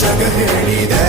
ஜகஹேளிதே